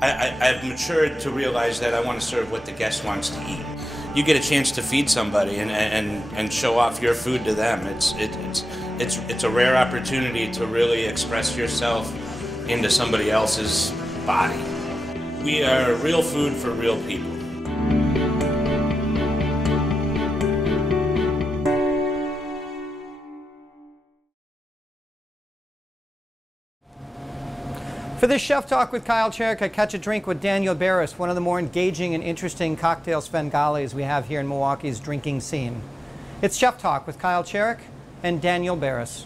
I've matured to realize that I want to serve what the guest wants to eat. You get a chance to feed somebody and show off your food to them. It's a rare opportunity to really express yourself into somebody else's body. We are real food for real people. For this Chef Talk with Kyle Cherek, I catch a drink with Daniel Beres, one of the more engaging and interesting cocktail Svengales we have here in Milwaukee's drinking scene. It's Chef Talk with Kyle Cherek and Daniel Beres.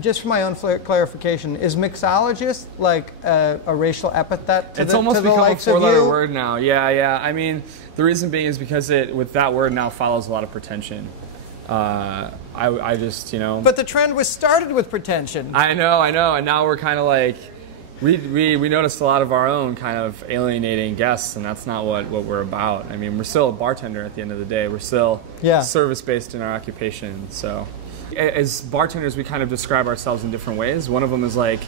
Just for my own clarification, is mixologist like a racial epithet to it's the, almost to the become likes a four-letter of you? word now. Yeah. I mean, the reason being is because with that word now follows a lot of pretension. I just, you know. But the trend was started with pretension. I know, and now we're kind of like, we noticed a lot of our own kind of alienating guests, and that's not what we're about. I mean, we're still a bartender at the end of the day. We're still service-based in our occupation. So, as bartenders, we kind of describe ourselves in different ways. One of them is like,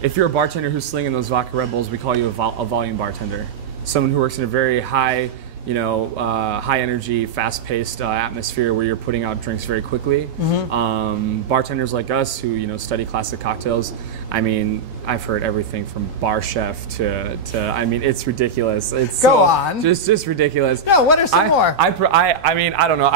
if you're a bartender who's slinging those vodka Red Bulls, we call you a volume bartender. Someone who works in a very high, high energy, fast-paced atmosphere where you're putting out drinks very quickly. Bartenders like us who study classic cocktails. I mean, I've heard everything from bar chef to I mean, it's ridiculous. It's Go on. Just ridiculous. No, what are some more? I mean, I don't know.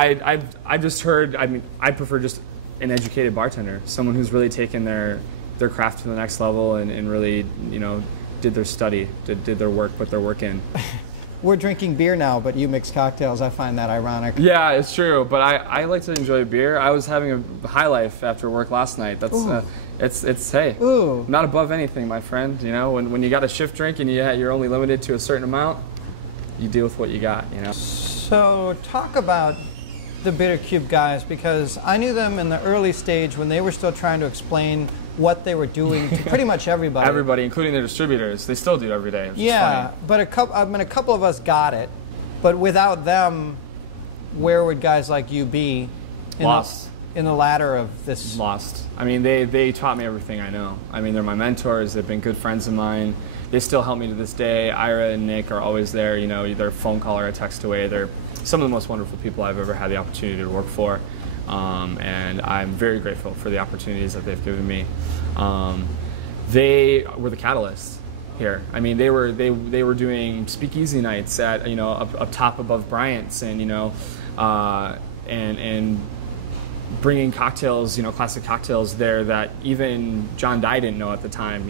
I just heard. I mean, I prefer just an educated bartender, someone who's really taken their craft to the next level and really did their study, did their work, put their work in. We're drinking beer now, but you mix cocktails. I find that ironic. Yeah, it's true. But I like to enjoy beer. I was having a high life after work last night. That's it's hey, Ooh. Not above anything, my friend. When you got a shift drink and you're only limited to a certain amount, you deal with what you got. So talk about the Bitter Cube guys, because I knew them in the early stage when they were still trying to explain what they were doing to pretty much everybody. Everybody, including their distributors. They still do every day. Yeah, but a couple of us got it. But without them, where would guys like you be? Lost. In the ladder of this. Lost. I mean, they taught me everything I know. I mean, they're my mentors. They've been good friends of mine. They still help me to this day. Ira and Nick are always there. Either a phone call or a text away. They're some of the most wonderful people I've ever had the opportunity to work for. And I'm very grateful for the opportunities that they've given me. They were the catalyst here. I mean, they were doing speakeasy nights at up top above Bryant's, and and bringing cocktails, classic cocktails there that even John Dye didn't know at the time,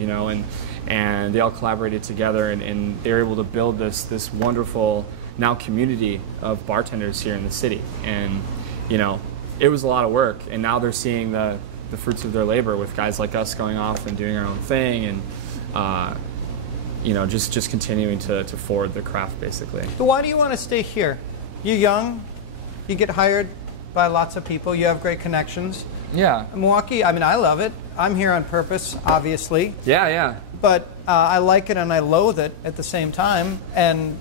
and they all collaborated together, and they were able to build this wonderful now community of bartenders here in the city, and it was a lot of work, and now they're seeing the fruits of their labor with guys like us going off and doing our own thing, and just continuing to forward the craft, basically. So why do you want to stay here? You're young, you get hired by lots of people, you have great connections. Yeah. Milwaukee, I mean, I love it. I'm here on purpose, obviously. Yeah. But I like it and I loathe it at the same time, and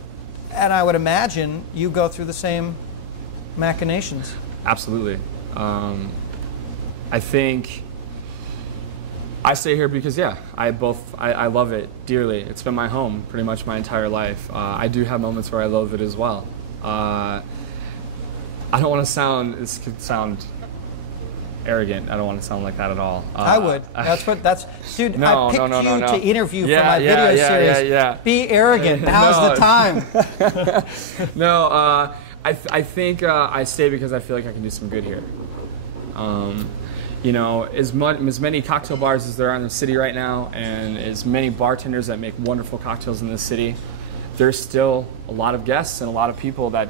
I would imagine you go through the same machinations. Absolutely. I think I stay here because, I love it dearly. It's been my home pretty much my entire life. I do have moments where I loathe it as well. I don't want to this could sound arrogant. I don't want to sound like that at all. I would. Dude, no, I picked no. to interview for my video series. Yeah. Be arrogant. Now's the time. No, I think I stay because I feel like I can do some good here. As many cocktail bars as there are in the city right now, and as many bartenders that make wonderful cocktails in this city, there's still a lot of guests and a lot of people that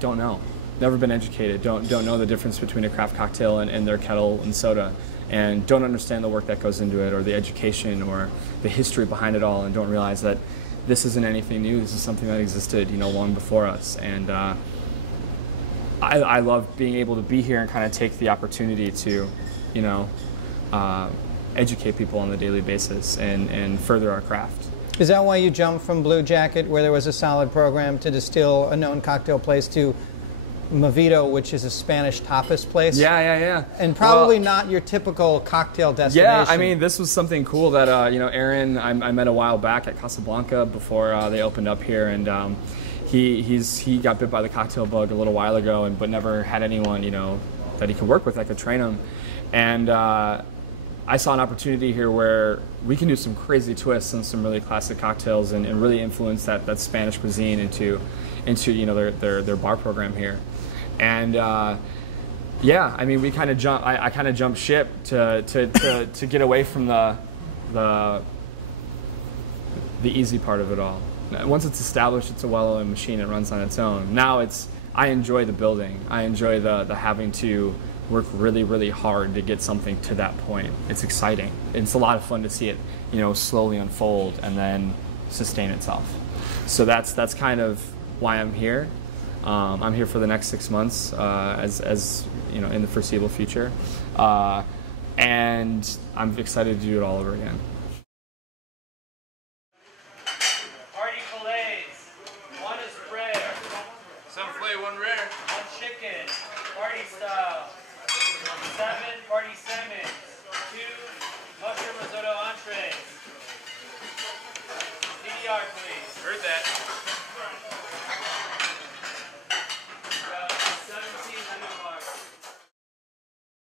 don't know, never been educated, don't know the difference between a craft cocktail and their kettle and soda, and don't understand the work that goes into it, or the education, or the history behind it all, and don't realize that this isn't anything new. This is something that existed, long before us. And I love being able to be here and kind of take the opportunity to, educate people on a daily basis and further our craft. Is that why you jumped from Blue Jacket, where there was a solid program, to distill a known cocktail place, to Movida, which is a Spanish tapas place. Yeah. And probably not your typical cocktail destination. Yeah, I mean, this was something cool that, you know, Aaron, I met a while back at Casablanca before they opened up here, and he got bit by the cocktail bug a little while ago, but never had anyone, you know, that he could work with that could train him. And I saw an opportunity here where we can do some crazy twists and some really classic cocktails and really influence that Spanish cuisine into you know, their bar program here. And yeah, I mean, we kind of I kind of jumped ship to get away from the easy part of it all. Once it's established, it's a well-oiled machine. It runs on its own. Now I enjoy the building. I enjoy the having to work really, really hard to get something to that point. It's exciting. It's a lot of fun to see it, you know, slowly unfold and then sustain itself. So that's kind of why I'm here. I'm here for the next 6 months, as you know, in the foreseeable future, and I'm excited to do it all over again. Party fillets, 1 is rare. Some filet, 1 rare. 1 chicken, party style. 7 party salmon. 2 mushroom risotto entrees. DDR, please. Heard that.